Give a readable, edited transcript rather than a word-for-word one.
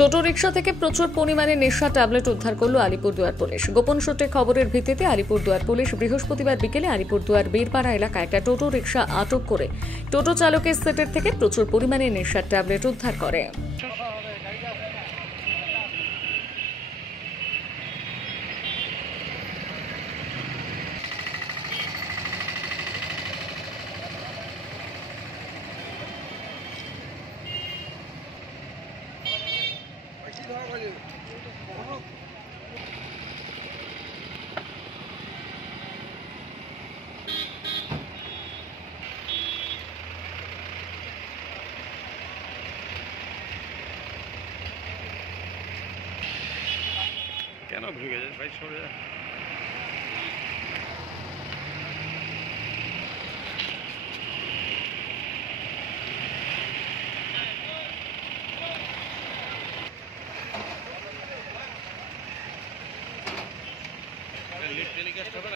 টোটো রিকশা থেকে প্রচুর পরিমাণে নেশা ট্যাবলেট উদ্ধার করল আলিপুরদুয়ার পুলিশ। গোপন সূত্রে খবরের ভিত্তিতে আলিপুরদুয়ার পুলিশ বৃহস্পতিবার বিকেলে আলিপুরদুয়ার বীরপাড়া এলাকায় একটা টোটো রিকশা আটক করে টোটো চালকের সেটের থেকে প্রচুর পরিমাণে নেশার ট্যাবলেট উদ্ধার করে। কেন ভেঙে যায় ভাই, সরে যা। টেলিকাস্ট হবে না।